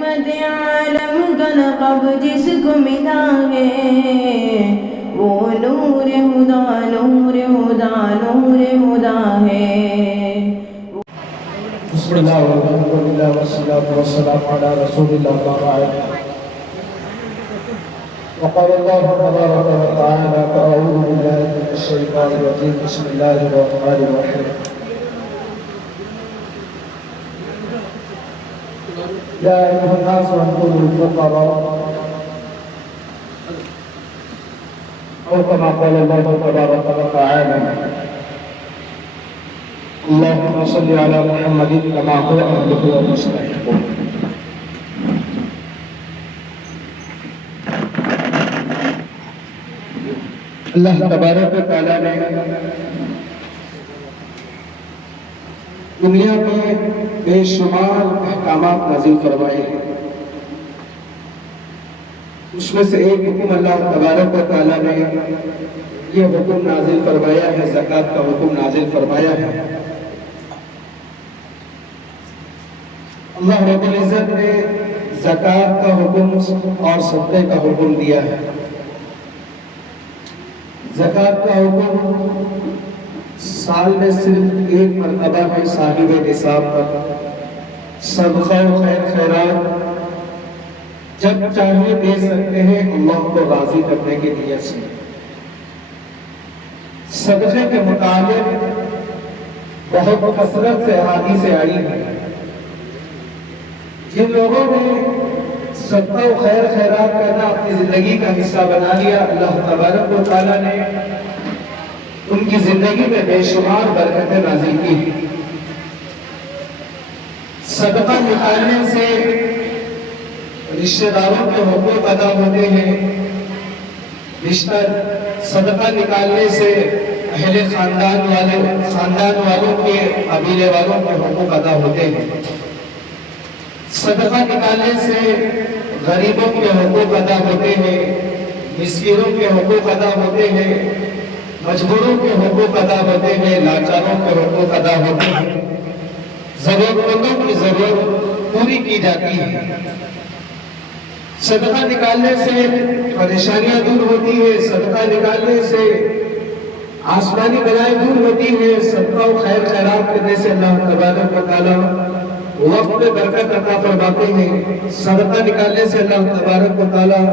رحمت عالم کا لقب جس کو ملا ہے وہ نور خدا نور خدا نور خدا ہے۔ بسم اللہ والحمد للہ والصلاة والسلام علی رسول اللہ وبعد۔ وقال اللہ تبارک وتعالی اعوذ باللہ من الشیطان الرجیم بسم اللہ الرحمن الرحیم۔ یا ایھا الناس انتم الفقراء او کما قال اللہ تبارک وتعالی اللهم صل على محمد كما هو أهله ومستحقه۔ اللہ تبارک و تعالیٰ نے دنیا میں بے شمار احکامات نازل فرمائے ہیں، اس میں سے ایک حکم اللہ تبارک و تعالیٰ نے یہ حکم نازل فرمایا ہے، زکوٰۃ کا حکم نازل فرمایا ہے۔ اللہ رب العزت نے زکوٰۃ کا حکم اور صدقے کا حکم دیا ہے۔ زکوٰۃ کا حکم سال میں صرف ایک مرتبہ ہے صاحب نصاب کا، صدقہ و خیر خیرات جب چاہے دے سکتے ہیں اللہ کو راضی کرنے کی نیت سے۔ صدقے کے متعلق بہت کثرت سے احادیث آئی ہیں۔ جن لوگوں نے صدقہ و خیر خیرات کرنا اپنی زندگی کا حصہ بنا لیا، اللہ تبارک و تعالیٰ نے ان کی زندگی میں بے شمار برکتیں نازل کی۔ صدقہ نکالنے سے رشتہ داروں کے حقوق ادا ہوتے ہیں، صدقہ نکالنے سے اہل خاندان والوں کے قبیلے والوں کے حقوق ادا ہوتے ہیں، صدقہ نکالنے سے غریبوں کے حقوق ادا ہوتے ہیں، مسکینوں کے حقوق ادا ہوتے ہیں، مجبوروں کے حقوق ادا ہوتے ہیں، لاچاروں کے حقوق ادا ہوتے ہیں، ضرورت مندوں کی ضرورت پوری کی جاتی ہے۔ صدقہ نکالنے سے پریشانیاں دور ہوتی ہیں، صدقہ نکالنے سے آسمانی بلائیں دور ہوتی ہیں، صدقہ و خیر خیرات کرنے سے اللہ تبارک و تعالیٰ وقت میں برکت عطا فرماتے ہیں، صدقہ نکالنے سے اللہ تبارک و تعالیٰ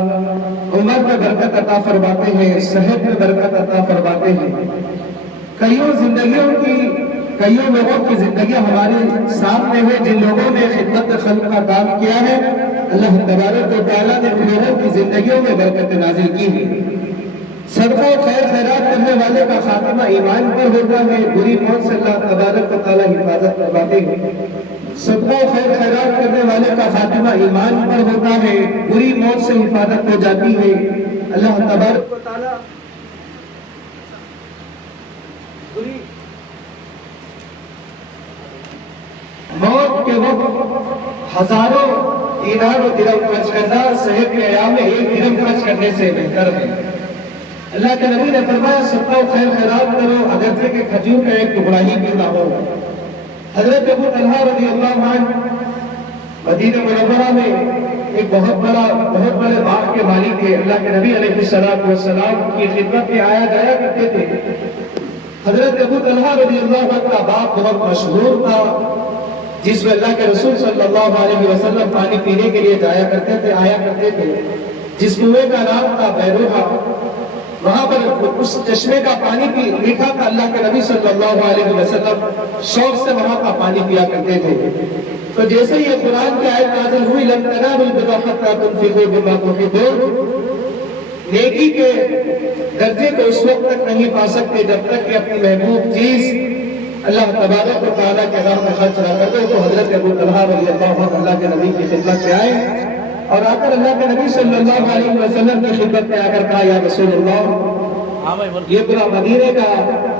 عمر میں برکت عطا فرماتے ہیں، صحت میں برکت عطا فرماتے ہیں۔ کئیوں لوگوں کی زندگیاں ہمارے سامنے ہیں، جن لوگوں نے خدمت خلق کا کام کیا ہے، اللہ تبارک و تعالیٰ نے ان لوگوں کی زندگیوں میں برکت نازل کی ہے۔ صدقہ و خیر خیرات کرنے والے کا خاتمہ ایمان پر ہوتا ہے، بری موت سے اللہ تبارک و تعالیٰ حفاظت فرماتے ہیں۔ صدقہ و خیر خیرات کرنے والے کا خاتمہ ایمان پر ہوتا ہے، بری موت سے حفاظت ہو جاتی ہے۔ اللہ تبارک و تعالیٰ موت کے وقت ہزاروں دینار و درہم خرچ کرنا صحت کے ایام میں ایک درہم خرچ کرنے سے بہتر ہے۔ اللہ کے نبی نے فرمایا صدقہ و خیر خیرات کرو اگرچہ کہ کھجور کا ایک ٹکڑا ہی کیوں نہ ہو۔ حضرت ابو طلحہ رضی اللہ عنہ مدینہ منورہ میں ایک بہت بڑے باغ کے مالک تھے۔ اللہ کے نبی علیہ السلام کی خدمت میں آیا جایا کرتے تھے۔ حضرت ابو طلحہ رضی اللہ عنہ کا باغ بہت مشہور تھا، جس میں اللہ کے رسول صلی اللہ علیہ وسلم پانی پینے کے لیے آیا کرتے تھے، جس کنویں کا نام تھا بیروحہ۔ وہاں پر اس چشمے کا پانی میٹھا تھا، اللہ کے نبی صلی اللہ علیہ وسلم شوق سے وہاں کا پانی پیا کرتے تھے۔ تو جیسے یہ قرآن کی آیت نازل ہوئی لن تنالوا البر حتى تنفقوا مما تحبون، نیکی کے درجے کو اس وقت تک نہیں پا سکتے جب تک کہ اپنی محبوب چیز اللہ تبارک و تعالیٰ کے راہ میں خرچ نہ کر دو۔ تو حضرت ابو طلحہ رضی اللہ عنہ اللہ کے نبی کی خدمت میں آئے اور آ کر اللہ کے نبی صلی اللہ علیہ وسلم کی خدمت میں آ کر کہا یا رسول اللہ، یہ پورا مدینے کا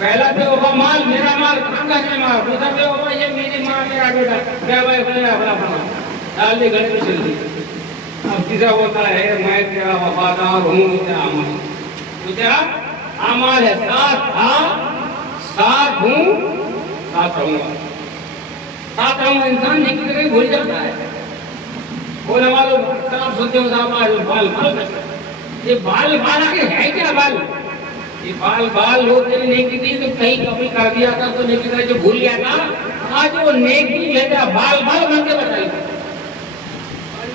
پہلا بے وفا مال میرا مال کہاں کا ہے مال دوسرا بے وفا یہ میری ماں میرا بیٹا کیا بھائی بنا اپنا بنا ڈال دی گھر میں چل دی اب تیسرا ہوتا ہے میں تیرا وفادار ہوں تیرا اعمال تو تیرا اعمال ہے ساتھ تھا ساتھ ہوں ساتھ رہوں گا ساتھ رہوں گا انسان نیکی کرے بھول جاتا ہے بولنے والوں صاحب سنتے ہو صاحب آج بال بال یہ بال بال آگے ہے کیا بال یہ بال بال لوگ تیری نیکی تھی تو کہیں کبھی کر دیا تھا تو نیکی کرے جو بھول گیا تھا آج وہ نیکی ہے تیرا بال بال بن کے بتائی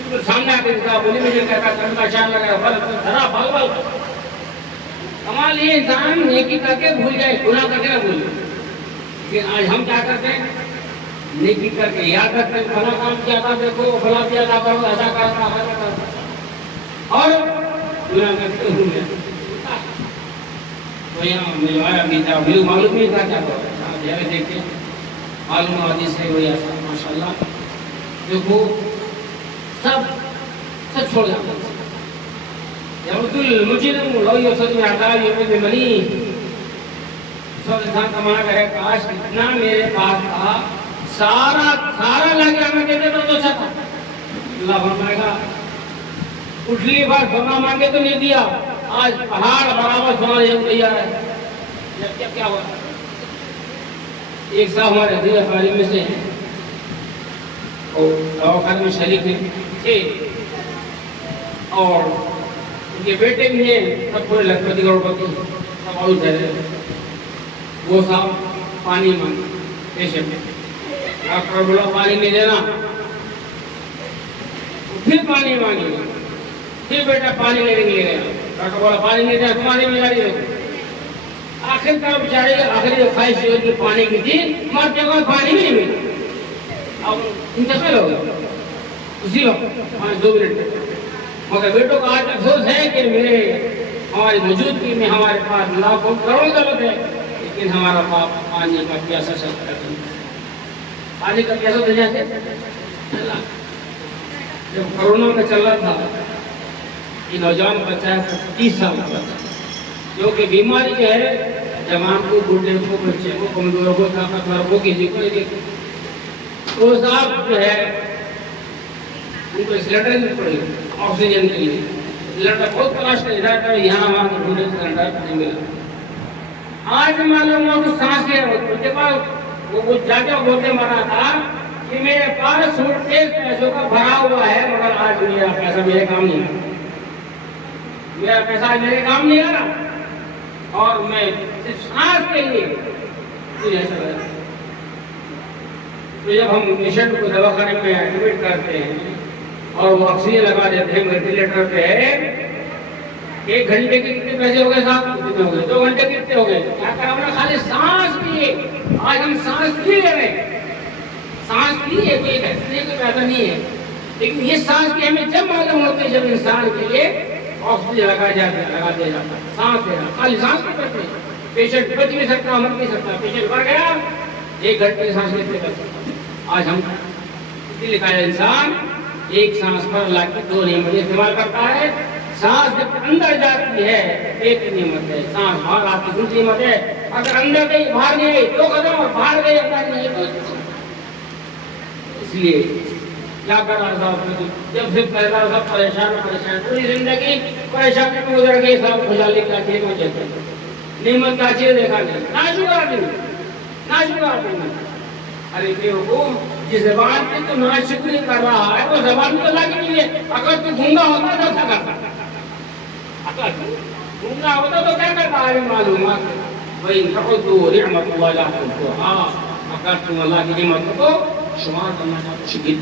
تو سامنے آ کے صاحب بولی مجھے کہتا کرنے کا شان لگا بل دھرا بال بال کمال یہ انسان نیکی کر کے بھول جائے گناہ کر کے نہ بھول جائے لیکن آج ہم کیا کرتے ہیں نیکی کر کے یاد رکھتے ہیں فلاں کام کیا تھا دیکھو فلاں کیا تھا کرو ایسا کرتا ایسا کرتا اور گناہ کرتے ہوئے تو یہاں میں آیا بھی تھا مجھے معلوم نہیں تھا کیا کرتا آپ دیکھتے معلوم حدیث ہے وہی ایسا ماشاءاللہ دیکھو سب چھوڑ جاتا ہے یعود المجرم لو یصد عذاب یوم بمنی سب انسان کا مانا ہے کاش اتنا میرے پاس تھا سارا لگا میں کہتے تو اچھا تھا اللہ فرمائے گا پچھلی بار سونا مانگے تو نہیں دیا آج پہاڑ برابر سونا لینے کو تیار ہے جب کیا ہوا ایک صاحب ہمارے دل خالی میں سے ہیں اور دواخانے میں شریک تھے اور ان کے بیٹے بھی ہیں سب پورے لکھپتی کروڑپتی سب اور ٹھہرے وہ صاحب پانی مانگے پیشے میں ڈاکٹر بولا پانی نہیں دینا پھر پانی مانگے پھر بیٹا پانی لینے کے لیے گیا ڈاکٹر بولا پانی نہیں دینا تمہاری بیماری ہے آخر کار بیچارے آخری جو خواہش ہوئی کہ پانی کی تھی مرتے ہوئے پانی بھی نہیں ملا اب انتقال ہو گیا اسی وقت 2 منٹ مگر بیٹوں کا آج افسوس ہے کہ میرے ہماری موجودگی میں ہمارے پاس لاکھوں کروڑوں دولت ہے لیکن ہمارا باپ پانی کا پیاسا چلتا ہے پانی کا پیاسا دنیا سے جب کرونا میں چل رہا تھا یہ نوجوان بچہ ہے 30 سال کا جو کہ بیماری جو ہے جوان کو بوڑھے کو بچے کو کمزوروں کو طاقتور کو کسی کو تو صاحب جو ہے ان کو سلنڈر نہیں پڑے آکسیجن کے لیے سلنڈر بہت تلاش کر رہا تھا یہاں وہاں کے ڈھونڈے سلنڈر نہیں ملا آج معلوم ہوا تو سانس کے بعد وہ جا کے بولتے مرا تھا کہ میرے پاس سوٹ کیس پیسوں کا بھرا ہوا ہے مگر آج میرا پیسہ میرے کام نہیں آ میرا پیسہ میرے کام نہیں آ رہا اور میں صرف سانس کے لیے تو جب ہم پیشنٹ کو دواخانے میں ایڈمٹ کرتے ہیں اور وہ آکسیجن لگا دیتے ہیں وینٹیلیٹر پہ 1 گھنٹے کے کتنے پیسے ہو گئے صاحب کتنے ہو گئے 2 گھنٹے کتنے ہو گئے کیا کرا ہم نے خالی سانس لیے آج ہم سانس لیے رہے ہیں سانس لیے کوئی ایکسرے کوئی پیسہ نہیں ہے لیکن یہ سانس کی ہمیں جب معلوم ہوتی ہے جب انسان کے لیے آکسیجن لگا دیا جاتا ہے سانس لینا خالی سانس کے پیسے پیشنٹ بچ بھی سکتا مر نہیں سکتا پیشنٹ مر گیا 1 گھنٹے سانس لیتے کر سکتا آج ہم اسی لکھا ہے انسان ایک سانس پر اللہ کی 2 نعمتیں استعمال کرتا ہے سانس جب اندر جاتی ہے ایک نعمت ہے سانس باہر آتی ہے دوسری نعمت ہے اگر اندر گئی باہر نہیں گئی 2 قدم اور باہر گئی اندر نہیں گئی اس لیے کیا کر رہا صاحب جب سے پیدا سب پریشان پوری زندگی پریشانی میں گزر گئی صاحب خوشحالی کا چیز میں چلتے نعمت کا چیز دیکھا نہیں ناشکر نہیں ارے کہ جس زبان کی تو ناشکری کر رہا ہے وہ زبان تو اللہ کی نہیں ہے اگر تو گونگا ہوتا تو کیا کرتا گونگا ہوتا تو کیا کرتا ہے معلومات وہی تو رحمت اللہ علیہ اگر تم اللہ کی نعمت کو شمار کرنا چاہتے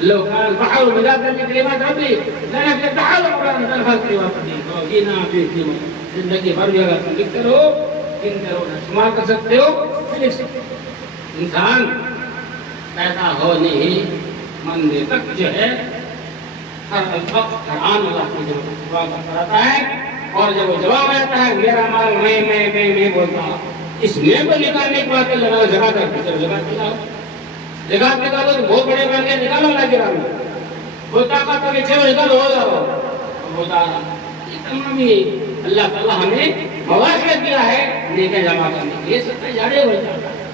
لو كان البحر مدادا لكلمات ربي لنفذ البحر قبل ان تنفذ كلمات ربي وجئنا بكلمة زندگی بھر بھی اگر تم لکھتے رہو گنتے رہو شمار کر سکتے ہو پھر انسان پیدا ہونے ہی منزل تک جو ہے ہر وقت قرآن اللہ کی جواب کرتا ہے اور جب وہ جواب آتا ہے میرا مال میں بولتا اس میں کو نکالنے کی بات لگا جگہ کر جگہ نکالو تو بہت بڑے بن گئے نکالو اللہ کے راہ میں ہوتا کا تو کہ چلو نکالو ہو جاؤ ہوتا باقی تمام یہ اللہ تعالیٰ ہمیں مواقع دیا ہے نیکیاں جمع کرنے کے لیے، سب جاڑے ہو جاتا ہے.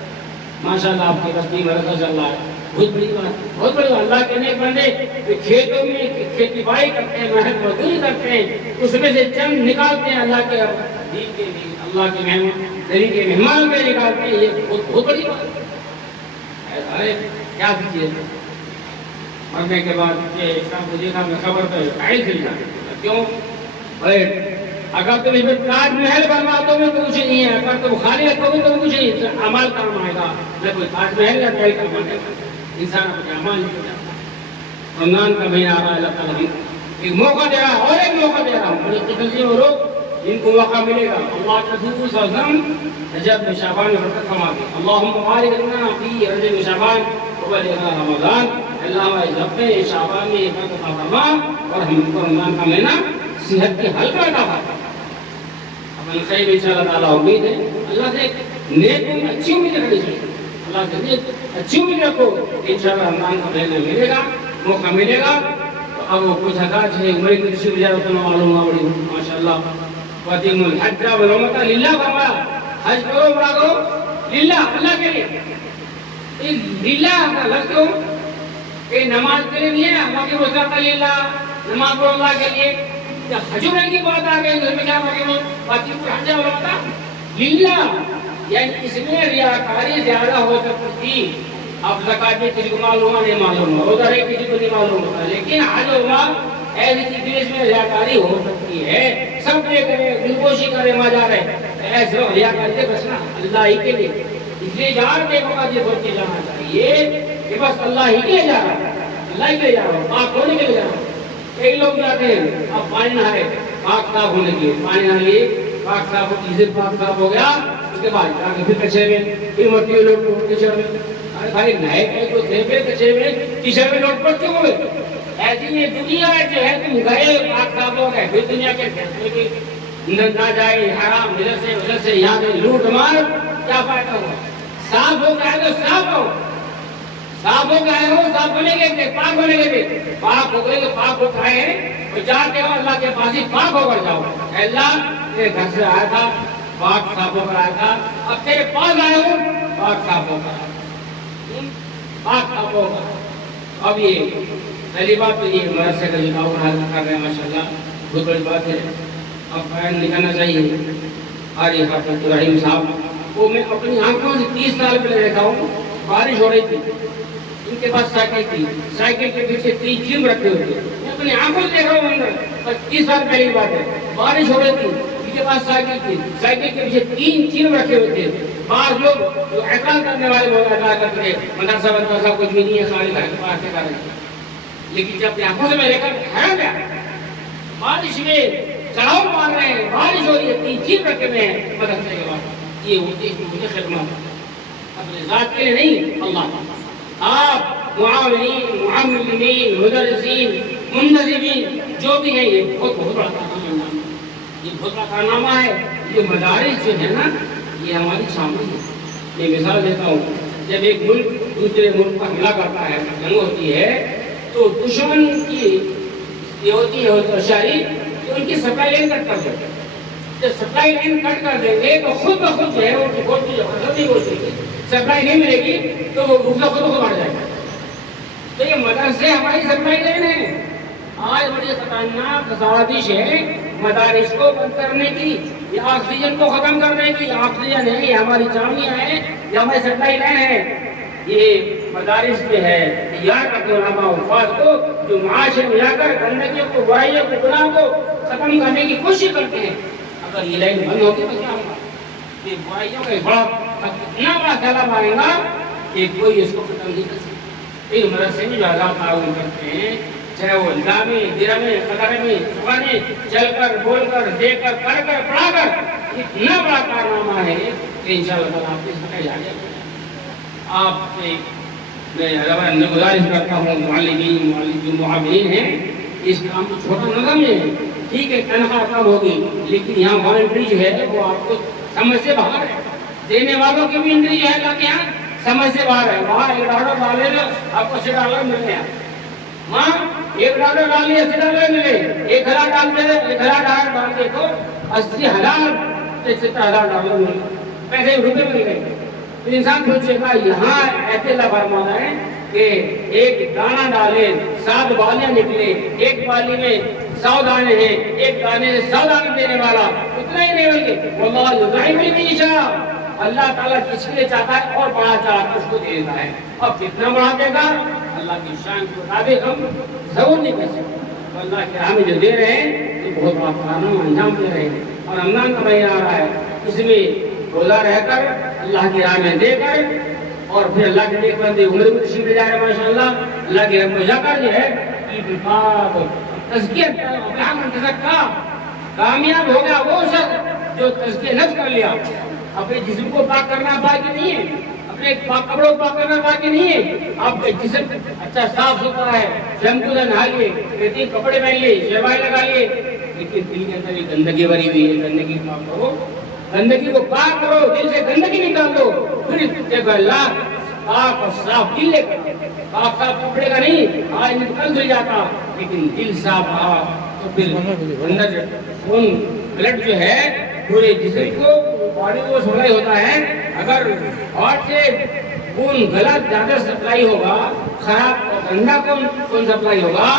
ماشاء اللہ آپ کے بس کی مرض چل رہا ہے، بہت بڑی بات، بہت بڑی بات. اللہ کے نیک بندے کھیتوں میں کھیتی باڑی کرتے ہیں، محنت مزدوری کرتے ہیں، اس میں سے چند نکالتے ہیں اللہ کے دین کے لیے، اللہ کے مہمان کے نکالتے ہیں. یہ بہت بڑی بات ہے. ارے کیا چیز ہے مرنے کے بعد یہ مجھے تھا میں خبر تو قائل تھی نا کیوں بھائی اگر تم اس میں تاج محل بنوا دو گے تو کچھ نہیں ہے، اگر تم خالی رکھو گے تو کچھ نہیں، عمل کام آئے گا. نہ کوئی تاج محل یا کوئی کام آئے گا، انسان اپنے عمل نہیں کرتا. رمضان کا مہینہ آ رہا ہے، اللہ تعالیٰ ایک موقع دے رہا ہے اور ایک موقع دے رہا ہوں. بڑی قدرتی اور لوگ جن کو موقع ملے گا. اللہ کے رسول صلی اللہ علیہ وسلم رجب میں شعبان میں برکت فرما دے. اللہم بارک لنا فی رجب میں شعبان وبلغنا رمضان. اللہ اپنے شعبان میں برکت فرما اور ہم کو رمضان کا مہینہ صحت کی حلقہ عطا فرما. اپنے خیر میں انشاءاللہ تعالیٰ امید ہے اللہ سے نیک اچھی امید رکھنی چاہیے. اللہ سے نیک اچھی امید رکھو کہ انشاءاللہ رمضان کا مہینہ ملے گا، موقع ملے گا. اب وہ کچھ حضرات ہے عمر کی تشریف لے رہا معلوم ہوا بڑی ماشاءاللہ. وَأَتِمُّ الْحَجَّ وَالْعُمْرَةَ لِلَّهِ فرمایا. حج کرو عمرہ کرو للہ، اللہ کے لیے. للہ کا لفظ کیوں؟ کہ نماز کے لیے نہیں ہے، باقی روزہ کا للہ، نماز پڑھو اللہ کے لیے. حج عمرہ کی بات آ گئی گھر میں کیا باقی میں وَأَتِمُّ الْحَجَّ وَالْعُمْرَةَ للہ، یعنی اس میں ریاکاری زیادہ ہو سکتی. اب زکات میں کسی کو معلوم نہیں معلوم ہو، روزہ ہے کسی کو نہیں معلوم ہوتا، لیکن حج عمرہ ایسی چیزیں اس میں ریاکاری ہو سکتی ہے. سب یہ کرے دلگوشی کرے مزہ رہے ایسے ریاکاری سے بچنا اللہ ہی کے لیے. اس لیے جان کے موقع یہ سوچ کے جانا چاہیے کہ بس اللہ ہی کے لیے جا رہا ہے، اللہ ہی کے لیے جا رہا ہوں، پاک ہونے کے لیے جا رہا ہوں. کئی لوگ جاتے ہیں اب پانی نہ ہے پاک صاف ہونے کے لیے، پانی نہ لیے پاک صاف ہو، چیزیں پاک صاف ہو گیا، اس کے بعد جا کے پھر کچھے میں پھر مرتی ہوئے لوگ کچھے میں. ارے بھائی نئے کئی کو تھے پھر کچھے میں کچھے میں لوگ پڑ کیوں ہوئے؟ ایسی یہ دنیا جو ہے تم گئے پاک صاف ہو گئے، پھر دنیا کے فیصلے کی نہ جائے حرام ادھر سے یہاں سے لوٹ مار، کیا فائدہ ہوا؟ صاف ہو گئے تو صاف ہو، صاف ہو گئے ہو، صاف ہونے کے تھے، پاک ہونے کے تھے، پاک ہو گئے تو پاک ہو گئے ہیں اور جاتے ہو اللہ کے پاس ہی پاک ہو کر جاؤ. اللہ تیرے گھر سے آیا تھا پاک صاف ہو کر آیا تھا، اب تیرے پاس آیا ہوں پاک صاف ہو کر، پاک صاف ہو کر. اب یہ پہلی بات تو یہ مدرسے کا جو تعاون حاصل کر رہے ہیں ماشاءاللہ بہت بڑی بات ہے. اب بیان نکالنا چاہیے. آج حافظ ابراہیم صاحب وہ میں اپنی آنکھوں سے 30 سال پہلے دیکھا ہوں. بارش ہو رہی تھی، ان کے پاس سائیکل تھی، سائیکل کے پیچھے 3 چیم رکھے ہوئے تھے. میں اپنی آنکھوں سے دیکھ رہا ہوں اندر، 30 سال پہلے کی بات ہے. بارش ہو رہی تھی، ان کے پاس سائیکل تھی، سائیکل کے پیچھے 3 چیم رکھے ہوئے تھے. بعض لوگ جو اعتراض کرنے والے لوگ اعتراض کرتے ہیں مدرسہ کچھ بھی نہیں ہے، خالی گھر کے پاس کے کر رہے ہیں. لیکن جب آنکھوں سے میں دیکھا حیران گیا، بارش میں چڑھاؤ مار رہے ہیں، بارش ہو رہی ہے، 3 چیز رکھے ہوئے ہیں مدرسے کے بعد. یہ ہوتی ہے مجھے خدمت اپنے ذات کے لیے نہیں، اللہ. آپ معاونین، معلمین، مدرسین، منتظمین جو بھی ہیں یہ بہت بڑا کارنامہ ہے. یہ بہت بڑا کارنامہ ہے. یہ مدارس جو ہے نا یہ ہماری سامنے ہے. میں مثال دیتا ہوں، جب ایک ملک دوسرے ملک پر حملہ کرتا ہے، جنگ ہوتی ہے، تو دشمن کی یہ ہوتی ہے ہوشیاری کہ ان کی سپلائی لائن کٹ کر دیں. جب سپلائی لائن کٹ کر دیں گے تو خود بخود جو ہے ان کی فوج کی نہیں ہوتی ہے، سپلائی نہیں ملے گی تو وہ بھوکا خود مر جائے گا. تو یہ مدرسے ہماری سپلائی لائن ہے. آج بڑی خطرناک سازش ہے مدارس کو بند کرنے کی، یہ آکسیجن کو ختم کرنے کی. آکسیجن ہے یہ ہماری جامعہ ہے، یہ ہماری سپلائی لائن ہے. یہ مدارس میں ہے تیار کرتے علماء و حفاظ کو جو معاشرے میں جا کر گندگی کو، برائیوں کو، گناہ کو ختم کرنے کی کوشش کرتے ہیں. اگر یہ لائن بند ہوگی تو کیا ہوگا؟ یہ برائیوں کا اتنا بڑا سیلاب آئے گا کہ کوئی اس کو ختم نہیں کر سکتا. یہ مدرسے میں جو آزاد تعاون کرتے ہیں، چاہے وہ نامی، درمی، قدر میں، زبانیں چل کر، بول کر، دیکھ کر، کر کر، پڑھا کر، اتنا بڑا کارنامہ ہے کہ انشاءاللہ تعالیٰ آپ کے سکے جا جائے. آپ سے میں گزارش کرتا ہوں معلمین، جو معاونین ہیں، اس کام کو چھوٹا نظم ہے. ٹھیک ہے تنخواہ کم ہوگی لیکن یہاں والنٹری جو ہے وہ آپ کو سمجھ سے باہر ہے. دینے والوں کی بھی انٹری جو ہے اللہ کے یہاں سمجھ سے باہر ہے. وہاں $1 ڈالے گا آپ کو $6 ملتے ہیں، وہاں ایک ڈالر ڈالیے 80 ڈالر ملے، 1,000 ڈال دے تو 80,000 سے 70,000 ڈالر ملے، پیسے روپے مل گئے۔ تو انسان سوچے گا یہاں ایسے اللہ فرمانا ہے کہ ایک دانہ ڈالے 7 بالیاں نکلے، ایک بالی میں 100 دانے ہیں، ایک دانے سے 100 دانے دینے والا، اتنا ہی نہیں بلکہ واللہ یضاعف لمن یشاء، اللہ تعالیٰ جس کے لیے چاہتا ہے اور بڑا چاہتا ہے اس کو دے دیتا ہے۔ اب کتنا بڑھا دے گا اللہ کی شان کے مطابق ہم ضرور نہیں کر سکتے، تو اللہ کے راہ میں جو دے رہے ہیں تو بہت بڑا کارنامہ انجام دے رہے ہیں۔ اور رمضان کا مہینہ آ رہا ہے، اس میں روزہ رہ کر اللہ کی راہ میں دے کر اور پھر اللہ کے نیک بندے عمر کو تشریف لے جا رہے ہیں ماشاءاللہ، اللہ کی رحمت جا کر جو ہے تزکیہ کامیاب ہو گیا وہ شخص جو تزکیہ نفس کر لیا۔ اپنے جسم کو پاک کرنا باقی نہیں ہے، اپنے کپڑوں کو پاک کرنا باقی نہیں ہے، آپ کا جسم اچھا صاف ستھرا ہے، شیمپو سے نہا لیے، بہترین کپڑے پہن لیے، شیروائی لگا لیے، لیکن دل کے اندر یہ گندگی بھری ہوئی ہے، گندگی پاک کرو، گندگی کو پاک کرو، دل سے گندگی نکال دو، پھر دیکھو اللہ پاک اور صاف دل لے کر، پاک صاف کپڑے کا نہیں، آج نکل دل جاتا لیکن دل صاف رہا تو پھر اندر خون بلڈ جو ہے پورے جسم کو باڈی کو سپلائی ہوتا ہے۔ اگر ہارٹ سے خون غلط زیادہ سپلائی ہوگا، خراب اور گندا خون سپلائی ہوگا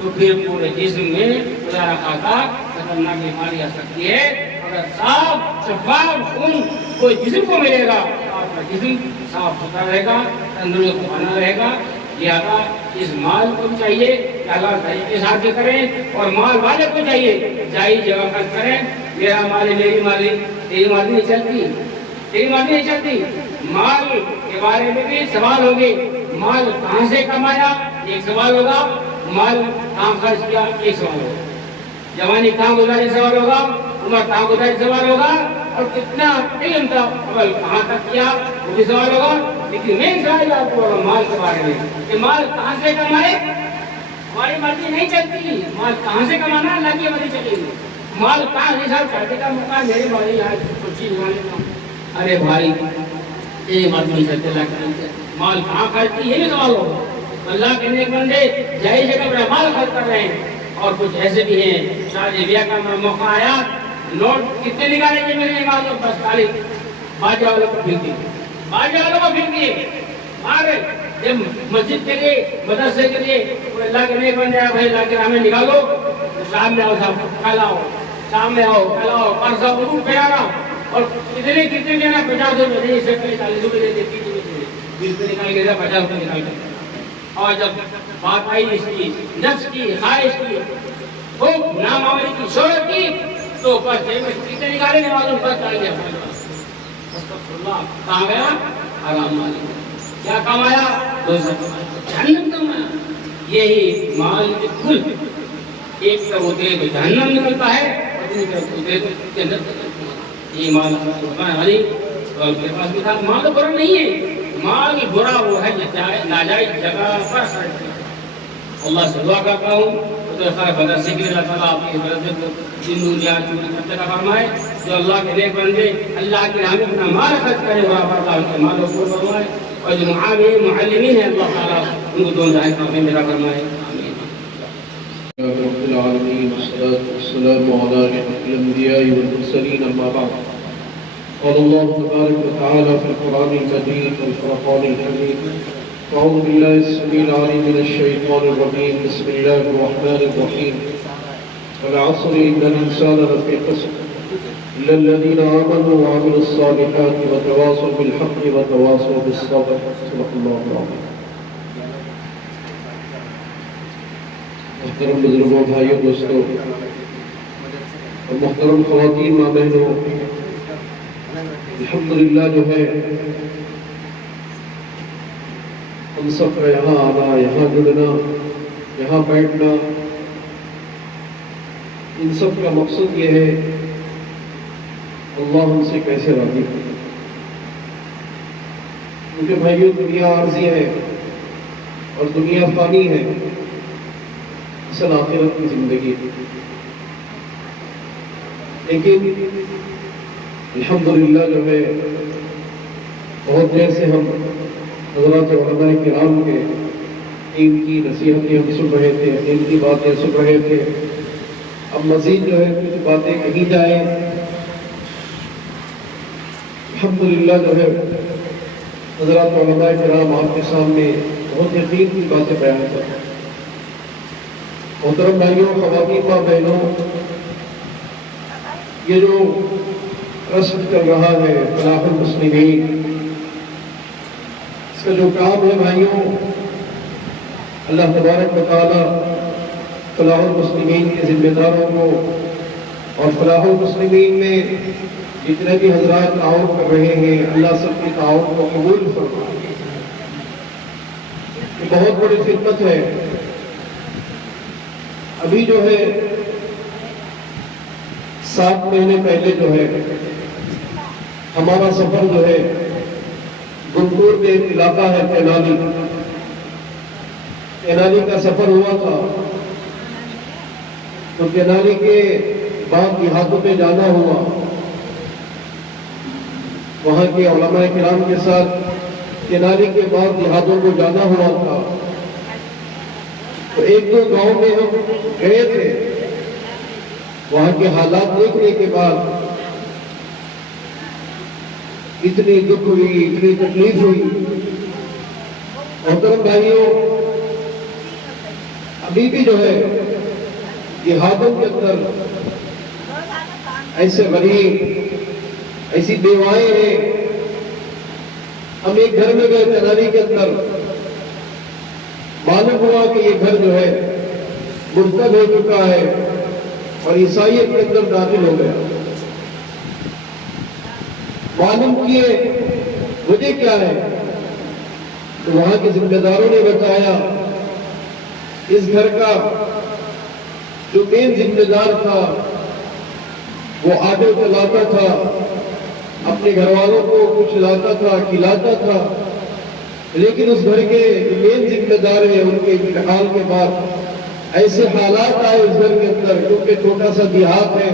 تو پھر پورے جسم میں خدا رکھاتا خطرناک بیماری آ سکتی ہے۔ اگر صاف شفاف خون کوئی جسم کو ملے گا آپ کا جسم صاف ستھرا رہے گا، تندرست بنا رہے گا۔ لہٰذا اس مال کو چاہیے کہ اللہ طریقے سے حاصل کریں اور مال والے کو چاہیے جائز جگہ خرچ کریں۔ میرا مال ہے میری مالی، تیری مالی نہیں چلتی، تیری مالی نہیں چلتی۔ مال کے بارے میں بھی سوال ہوگے، مال کہاں سے کمایا ایک سوال ہوگا، مال کہاں خرچ کیا ایک سوال ہوگا، جوانی کہاں گزاری سوال ہوگا، عمر کہاں گزاری سوال ہوگا، اور کتنا علم تھا عمل کہاں تک کیا وہ بھی سوال ہوگا۔ لیکن میں سوال آپ کو مال کے بارے میں کہ مال کہاں سے کمائے، ہماری مرضی نہیں چلتی، مال کہاں سے کمانا اللہ کی مرضی چلے گی۔ مال کہاں سے صاحب شادی کا موقع میرے بھائی آج خوشی دکھانے کا، ارے بھائی یہ بات نہیں چلتے اللہ کے مال کہاں خرچ، یہ بھی سوال ہوگا۔ اللہ کے نیک بندے جائز جگہ پر مال خرچ کر رہے ہیں، اور کچھ ایسے بھی ہیں شادی بیاہ کا موقع آیا نوٹ کتنے نکالے گے میرے نہیں معلوم، بس خالی باجے والوں کو پھر دیے، باجے والوں کو پھر دیے مارے۔ جب مسجد کے لیے مدرسے کے لیے اللہ کے نیک بندے بھائی اللہ کے راہ میں نکالو تو شام میں آؤ صاحب کل آؤ، شام میں آؤ کل آؤ پرسوں اردو پیارا، اور کتنے لینا 50 روپئے نہیں، اس سے 40 روپئے دیتے، 30 روپئے 20 روپئے نکال کے 50 روپئے نکال کے۔ اور جب بات آئی اس کی نفس کی خواہش کی خوب نامعاملی کی شہرت کی تو بس کتنے نکالے نہیں معلوم، بس ڈال گیا کہاں گیا حرام مال، کیا کمایا جہنم کمایا۔ یہی مال کے کل ایک طرف ہوتے تو جہنم نکلتا ہے اور دوسری طرف ہوتے تو جنت۔ یہ مال والی اور کے پاس بھی تھا، مال برا نہیں ہے، مال برا وہ ہے جو ناجائز جگہ پر خرچ کیا۔ اللہ سے دعا کرتا ہوں تو خیر بدر سے اللہ تعالیٰ آپ کی برکت کو زندگی جات میں خرچ فرمائے، جو اللہ کے نیک بندے اللہ کی راہ میں اپنا مال خرچ کرے اور اللہ ان کے مال کو فرمائے، اور جو معلمین ہیں اللہ تعالیٰ ان کو دونوں جہان میں میرا فرمائے۔ رب العالمین والصلاة والسلام على الأنبياء والمرسلين أما بعد قال الله تبارك وتعالى في القرآن المجيد والفرقان الحميد أعوذ بالله السميع العليم من الشيطان الرجيم بسم الله الرحمن الرحيم والعصر إن الإنسان لفي خسر إلا الذين آمنوا وعملوا الصالحات وتواصوا بالحق وتواصوا بالصبر صدق الله العظيم۔ محترم بزرگوں، بھائیوں، دوستوں اور محترم خواتین، ماں بہنوں، الحمدللہ جو ہے ہم سب کا یہاں آنا، یہاں جڑنا، یہاں بیٹھنا، ان سب کا مقصد یہ ہے اللہ ہم سے کیسے راضی ہو، کیونکہ بھائیوں دنیا عارضی ہے اور دنیا فانی ہے، اصل آخرت کی زندگی، لیکن الحمدللہ جو ہے بہت دیر سے ہم حضرات علماء کرام کے دین کی نصیحتیں ہم سن رہے تھے، دین کی باتیں سن رہے تھے. اب مزید جو ہے کچھ باتیں کہی جائیں. الحمدللہ جو ہے حضرات علماء کرام آپ کے سامنے بہت یقین کی باتیں بیان کرتے ہیں. محترم بھائیوں، خواتین و بہنوں، یہ جو رسم چل رہا ہے فلاح المسلمین، اس کا جو کام ہے بھائیوں، اللہ تبارک و تعالی فلاح المسلمین کے ذمہ داروں کو اور فلاح المسلمین میں جتنے بھی حضرات تعاون کر رہے ہیں، اللہ سب کے تعاون کو قبول فرمائے. یہ بہت بڑی خدمت ہے. ابھی جو ہے 7 مہینے پہلے جو ہے ہمارا سفر جو ہے گنٹور میں ایک علاقہ ہے تینالی کا سفر ہوا تھا. تو تینالی کے بعد دیہاتوں میں جانا ہوا. وہاں کے علماء کرام کے ساتھ تینالی کے بعد دیہاتوں کو جانا ہوا تھا. تو 1-2 گاؤں میں ہم گئے تھے. وہاں کے حالات دیکھنے کے بعد اتنی دکھ ہوئی، اتنی تکلیف ہوئی. محترم بھائیوں، ابھی بھی جو ہے دیہاتوں کے اندر ایسے غریب، ایسی بیوائیں ہیں. ہم ایک گھر میں گئے تینالی کے اندر، معلوم ہوا کہ یہ گھر جو ہے مرتد ہو چکا ہے اور عیسائیت کے اندر داخل ہو گیا. معلوم کیے وجہ کیا ہے، تو وہاں کے ذمہ داروں نے بتایا اس گھر کا جو مین ذمہ دار تھا وہ آٹو چلاتا تھا، اپنے گھر والوں کو کچھ لاتا تھا، کھلاتا تھا. لیکن اس گھر کے جو مین ذمہ دار ہیں ان کے انتقال کے بعد ایسے حالات آئے اس گھر کے اندر، کیونکہ چھوٹا سا دیہات ہے.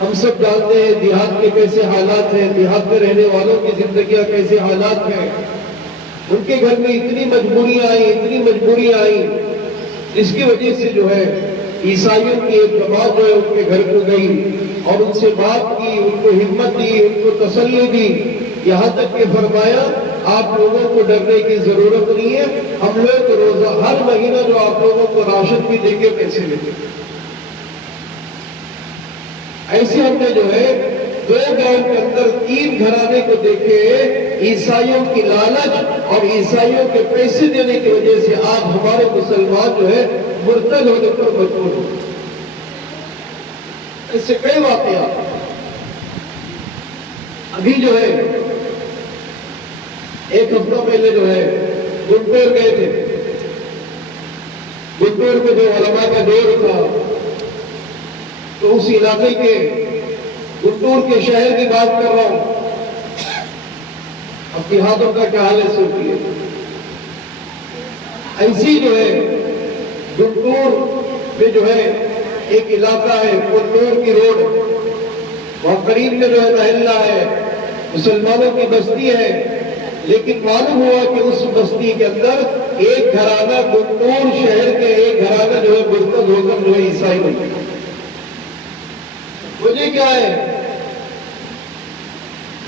ہم سب جانتے ہیں دیہات کے کیسے حالات ہیں، دیہات میں رہنے والوں کی زندگیاں کیسے حالات ہیں. ان کے گھر میں اتنی مجبوریاں آئیں جس کی وجہ سے جو ہے عیسائیوں کی ایک جماعت جو ہے ان کے گھر کو گئی اور ان سے بات کی، ان کو ہمت دی، ان کو تسلی دی. یہاں تک کہ فرمایا آپ لوگوں کو ڈرنے کی ضرورت نہیں ہے، ہم لوگ روزہ ہر مہینہ جو آپ لوگوں کو راشن بھی دیں گے، پیسے دیں گے. ایسے ہم نے جو ہے 2 گاؤں کے اندر 3 گھرانے کو دیکھے. عیسائیوں کی لالچ اور عیسائیوں کے پیسے دینے کی وجہ سے آج ہمارے مسلمان جو ہے مرتد ہونے پر مجبور ہو. اس سے کئی واقعات. ابھی جو ہے 1 ہفتہ پہلے جو ہے گنٹور گئے تھے. گنٹور میں جو علماء کا دور تھا، تو اس علاقے کے گنٹور کے شہر کی بات کر رہا ہوں. اب دیہاتوں کا کیا حال ہے سوچیے. ایسی جو ہے گنٹور میں جو ہے ایک علاقہ ہے گنٹور کی روڈ، وہاں قریب میں جو ہے محلہ ہے، مسلمانوں کی بستی ہے. لیکن معلوم ہوا کہ اس بستی کے اندر ایک گھرانہ گنٹور شہر کے ایک گھرانہ جو ہے مرتد ہو کر جو ہے عیسائی بن گیا. وجہ کیا ہے؟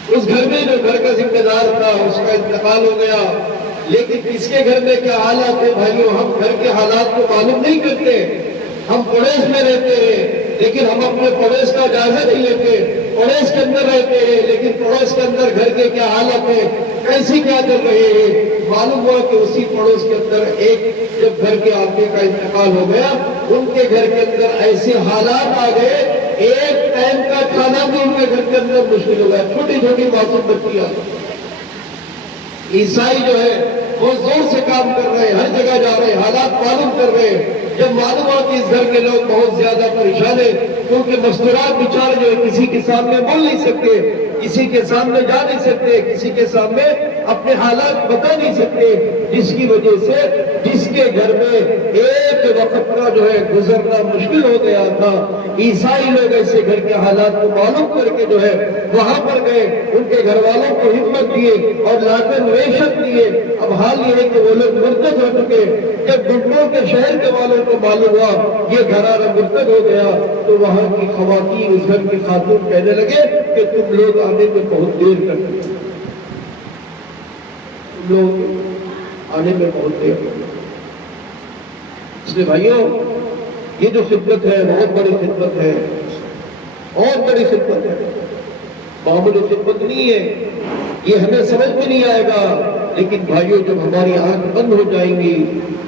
اس گھر میں جو گھر کا ذمہ دار تھا اس کا انتقال ہو گیا. لیکن کس کے گھر میں کیا حالات ہیں بھائیوں، ہم گھر کے حالات کو معلوم نہیں کرتے. ہم پڑوس میں رہتے ہیں لیکن ہم اپنے پڑوس کا جائزہ نہیں لیتے. پڑوس کے اندر رہتے ہیں لیکن پڑوس کے اندر گھر کے کیا حالات ہیں، کیسے کیا چل رہے ہیں. معلوم ہوا کہ اسی پڑوس کے اندر ایک جب گھر کے آدمی کا انتقال ہو گیا، ان کے گھر کے اندر ایسے حالات آ گئے، ایک ٹائم کا کھانا بھی ان کے گھر کے اندر مشکل ہو گیا. چھوٹی چھوٹی معصوم بچیاں. عیسائی جو ہے وہ زور سے کام کر رہے ہیں، ہر جگہ جا رہے ہیں، حالات معلوم کر رہے ہیں. جب معلوم ہوا کہ اس گھر کے لوگ بہت زیادہ پریشان ہیں، کیونکہ مستورات بیچارے جو ہے کسی کے سامنے بول نہیں سکتے، کسی کے سامنے جا نہیں سکتے، کسی کے سامنے اپنے حالات بتا نہیں سکتے، جس کی وجہ سے جس کے گھر میں ایک وقت کا جو ہے گزرنا مشکل ہو گیا تھا، عیسائی لوگ ایسے گھر کے حالات کو معلوم کر کے جو ہے وہاں پر گئے، ان کے گھر والوں کو ہمت دیے اور لا کر ریشت دیے۔ اب حال یہ ہے کہ وہ لوگ مرتد ہو چکے۔ جب گھٹنوں کے شہر کے والوں کو معلوم ہوا یہ گھرانہ مرتد ہو گیا تو وہاں کی خواتین، اس گھر کی خاتون کہنے لگے کہ تم لوگ آنے میں بہت دیر کرتے ہیں، تم لوگ آنے میں بہت دیر کرتے ہیں۔ اس لیے بھائیوں، یہ جو خدمت ہے بہت بڑی خدمت ہے، بہت بڑی خدمت ہے، معمولی خدمت نہیں ہے۔ یہ ہمیں سمجھ میں نہیں آئے گا، لیکن بھائیوں جب ہماری آنکھ بند ہو جائیں گی،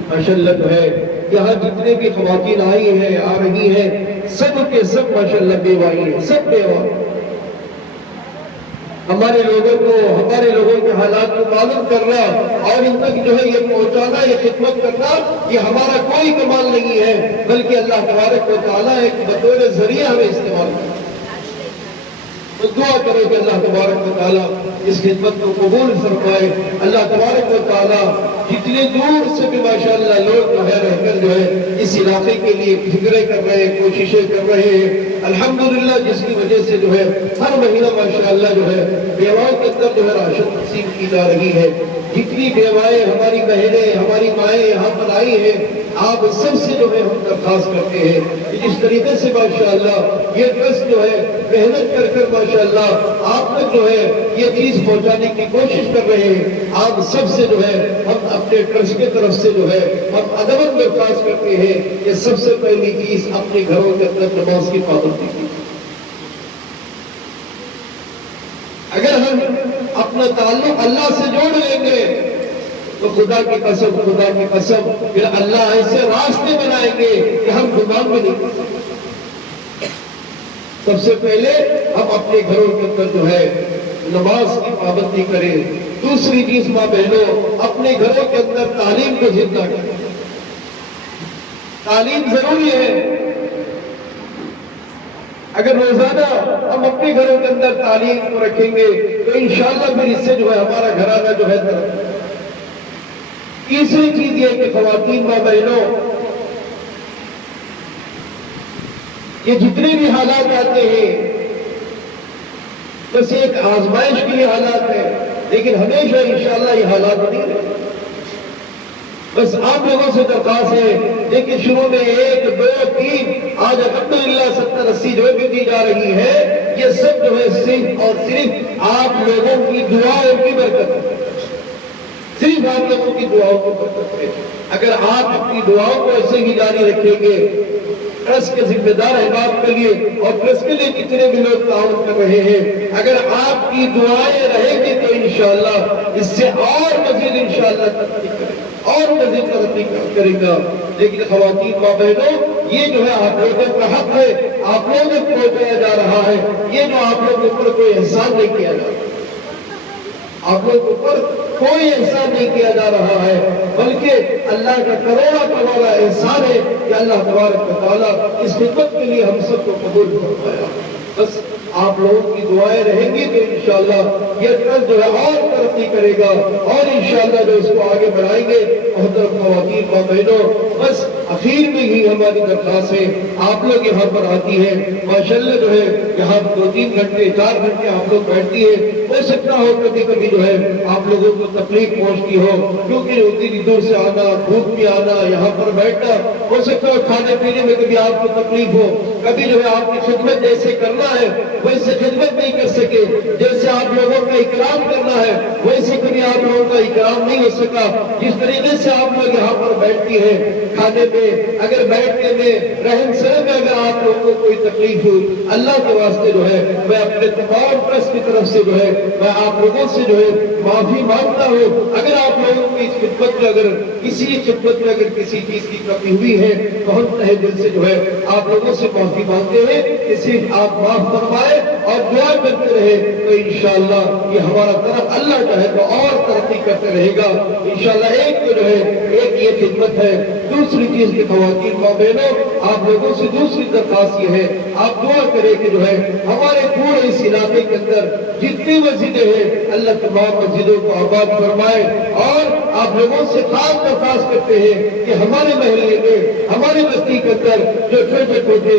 ماشاءاللہ جو ہے یہاں جتنے بھی خواتین آئی ہیں، آ رہی ہیں، سب کے سب ماشاءاللہ بیوائی ہیں، سب بیوہ۔ ہمارے لوگوں کے حالات کو معلوم کرنا اور ان تک جو ہے یہ پہنچانا، یہ خدمت کرنا، یہ ہمارا کوئی کمال نہیں ہے، بلکہ اللہ تبارک و تعالیٰ ایک بطور ذریعہ ہمیں استعمال کرنا۔ تو دعا کرے کہ اللہ تبارک و تعالیٰ اس خدمت کو قبول فرمائے۔ اللہ تبارک و تعالیٰ جتنے دور سے بھی ماشاءاللہ لوگ جو ہے رہ کر جو ہے اس علاقے کے لیے فکریں کر رہے ہیں، کوششیں کر رہے ہیں، الحمدللہ، جس کی وجہ سے جو ہے ہر مہینہ ماشاءاللہ جو ہے بیواؤں کے اندر جو ہے راشن تقسیم کی جا رہی ہے۔ جتنی بیوائیں ہماری بہنیں، ہماری مائیں یہاں پر آئی ہیں، آپ سب سے جو ہے ہم درخواست کرتے ہیں کہ جس طریقے سے ماشاءاللہ یہ ٹرسٹ جو ہے محنت کر ماشاءاللہ آپ تک جو ہے یہ چیز پہنچانے کی کوشش کر رہے ہیں، آپ سب سے جو ہے ہم اپنے ٹرسٹ کی طرف سے جو ہے ہم ادب درخواست کرتے ہیں کہ سب سے پہلی چیز اپنے گھروں کے اندر نماز کی پابندی کی۔ اگر ہم اپنا تعلق اللہ سے جوڑ لیں گے تو خدا کی قسم پھر اللہ ایسے راستے بنائیں گے کہ ہم گمان میں نہیں کر سکتے۔ سب سے پہلے ہم اپنے گھروں کے اندر جو ہے نماز کی پابندی کریں۔ دوسری چیز ماں بہنوں، اپنے گھروں کے اندر تعلیم کو زندہ کریں۔ تعلیم ضروری ہے۔ اگر روزانہ ہم اپنے گھروں کے اندر تعلیم کو رکھیں گے تو انشاءاللہ پھر اس سے جو ہے ہمارا گھرانہ جو ہے ترقی۔ تیسری چیز یہ کہ خواتین ماں بہنوں، یہ جتنے بھی حالات آتے ہیں بس ایک آزمائش کے لیے حالات ہے، لیکن ہمیشہ انشاءاللہ یہ حالات نہیں رہے۔ بس آپ لوگوں سے درخواست ہے، لیکن شروع میں 1 2 3 آج الحمدللہ 70 80 جو بھی دی جا رہی ہے، یہ سب جو ہے صرف اور صرف آپ لوگوں کی دعاؤں کی برکت ہے، صرف آپ لوگوں کی دعاؤں کی برکت ہے۔ اگر آپ اپنی دعاؤں کو ایسے ہی جاری رکھیں گے، ٹرسٹ کے ذمہ دار احباب کے لیے اور ٹرسٹ کے لیے کتنے بھی لوگ تعاون کر رہے ہیں، اگر آپ کی دعائیں رہیں گی تو انشاءاللہ اس سے اور مزید انشاءاللہ ترقی کرے گا، اور مزید ترقی کرے گا۔ لیکن خواتین ماں بہنوں، یہ جو ہے آپ لوگوں کا حق ہے، آپ لوگوں کو پہنچایا جا رہا ہے، یہ جو آپ لوگوں کے اوپر کوئی احسان نہیں کیا جا رہا، آپ لوگوں کے اوپر کوئی احسان نہیں کیا جا رہا ہے، بلکہ اللہ کا کروڑا احسان ہے کہ اللہ تبارک و تعالیٰ اس خدمت کے لیے ہم سب کو قبول فرمایا۔ بس آپ لوگوں کی دعائیں رہیں گی تو انشاءاللہ یہ ٹرسٹ جو ہے اور ترقی کرے گا، اور انشاءاللہ جو اس کو آگے بڑھائیں گے۔ محترم خواتین ماں بہنوں، بس اخیر میں ہی ہماری درخواست ہے، آپ لوگ یہاں پر آتی ہیں ماشاءاللہ جو ہے یہاں 2 3 گھنٹے 4 گھنٹے آپ لوگ بیٹھتی ہیں، ہو سکتا ہو کبھی جو ہے آپ لوگوں کو تکلیف پہنچتی ہو، کیونکہ اتنی دور سے آنا، دھوپ میں آنا، یہاں پر بیٹھنا، ہو سکتا ہے کھانے پینے میں کبھی آپ کو تکلیف ہو، کبھی جو ہے آپ کی خدمت جیسے کرنا ہے ویسے خدمت نہیں کر سکے، جیسے آپ لوگوں کا اکرام کرنا ہے ویسے کبھی آپ لوگوں کا اکرام نہیں ہو سکا۔ جس طریقے سے آپ لوگ یہاں پر بیٹھتی ہیں، کھانے میں، اگر بیٹھنے میں، رہن سہن میں اگر آپ لوگوں کو کوئی تکلیف ہو، اللہ کے واسطے جو ہے میں اپنے تمام ٹرسٹ کی طرف سے جو ہے میں آپ لوگوں سے جو ہے معافی مانگتا ہوں۔ اگر آپ لوگوں کی اس خدمت میں اگر کسی خدمت میں اگر کسی چیز کی کمی ہوئی ہے تو ہم تہہ دل سے جو ہے آپ لوگوں سے معافی مانگتے ہیں کہ صرف آپ معاف فرمائے اور دعا کرتے رہے تو انشاءاللہ یہ ہمارا طرف اللہ چاہے تو اور ترقی کرتے رہے گا انشاءاللہ۔ ایک تو جو ہے ایک یہ خدمت ہے۔ دوسری چیز کی خواتین ماں بہنوں، آپ لوگوں سے دوسری درخواست یہ ہے، آپ دعا کریں کہ جو ہے ہمارے پورے اس علاقے کے اندر جتنی مسجدیں ہیں اللہ تمام مسجدوں کو آباد فرمائے، اور آپ لوگوں سے خاص درخواست کرتے ہیں کہ ہمارے محلے میں، ہمارے بستی کے اندر جو چھوٹے چھوٹے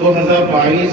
2022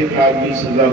1,20,000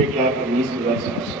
1,19,700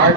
8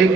1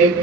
1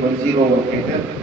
1018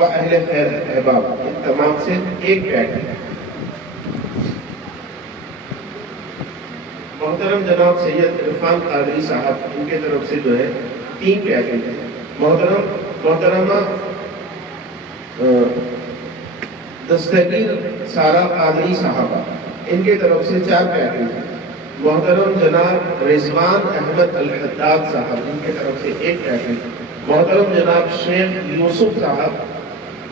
و اہل خیر احباب، ان تمام سے ایک پیک ہے۔ محترم جناب سید عرفان قادری صاحب، ان کے طرف سے جو ہے 3 پیکج ہیں۔ محترمہ دستگیر سارا قادری صاحبہ، ان کے طرف سے 4 پیکج ہیں۔ محترم جناب رضوان احمد الحداد صاحب، ان کے طرف سے 1 پیکج۔ محترم جناب شیخ یوسف صاحب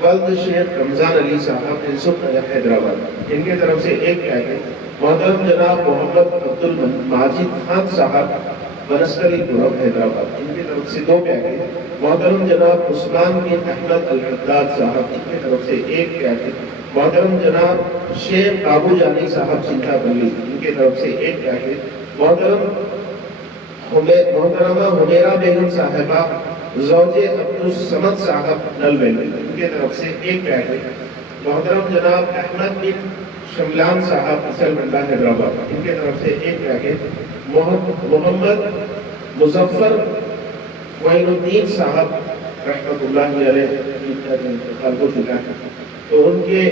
ولد شیخ رمضان علی صاحب انسب حیدرآباد، ان کے طرف سے 1 پیکج۔ محترم جناب محمد عبد الماجد خان صاحب بنسکری گورم حیدرآباد، ان کی طرف سے 2 پیکج۔ محترم جناب عثمان بن احمد الحداد صاحب، ان کی طرف سے 1 پیکج۔ محترم جناب شیخ بابو جانی صاحب چنتا بلی، ان کی طرف سے 1 پیکج۔ محترمہ حمیرہ بیگم صاحبہ زوج عبدالصمد صاحب نلویلی، ان کی طرف سے 1 پیکج۔ محترم جناب احمد بن شملان صاحب اصل منڈا حیدرآباد، ان کی طرف سے 1 پیکج۔ محمد مظفر معین الدین صاحب رحمۃ اللہ علیہ انتقال ہو چکا ہے، تو ان کے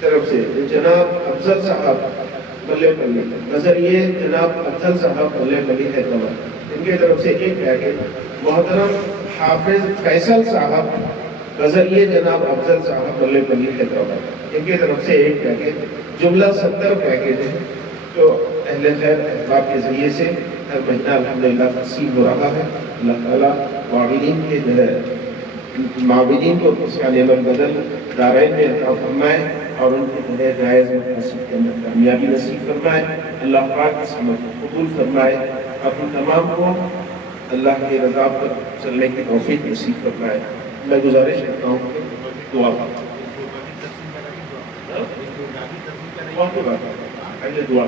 طرف سے جناب افضل صاحب ملے پلی نظریے جناب افضل صاحب ملے پلی حیدرآباد، ان کی طرف سے 1 پیکج۔ محترم حافظ فیصل صاحب نظریے جناب افضل صاحب ملے پلی حیدرآباد، ان کی طرف سے 1 پیکج۔ جملہ 70 پیکج ہے جو اہل خیر احباب کے ذریعے سے ہر مہینہ الحمدللہ تقسیم ہو رہا ہے۔ اللہ تعالیٰ معاونین کے جو ہے معاونین کو اس کا نعمت بدل دارین میں عطا فرمائے اور ان کے جو ہے جائز مقاصد کے اندر کامیابی نصیب فرمائے۔ اللہ پاک اس عمل کو قبول فرمائے، اپنے تمام کو اللہ کی رضا پر چلنے کی توفیق نصیب فرمائے۔ میں گزارش کرتا ہوں کہ دعا پہلے دعا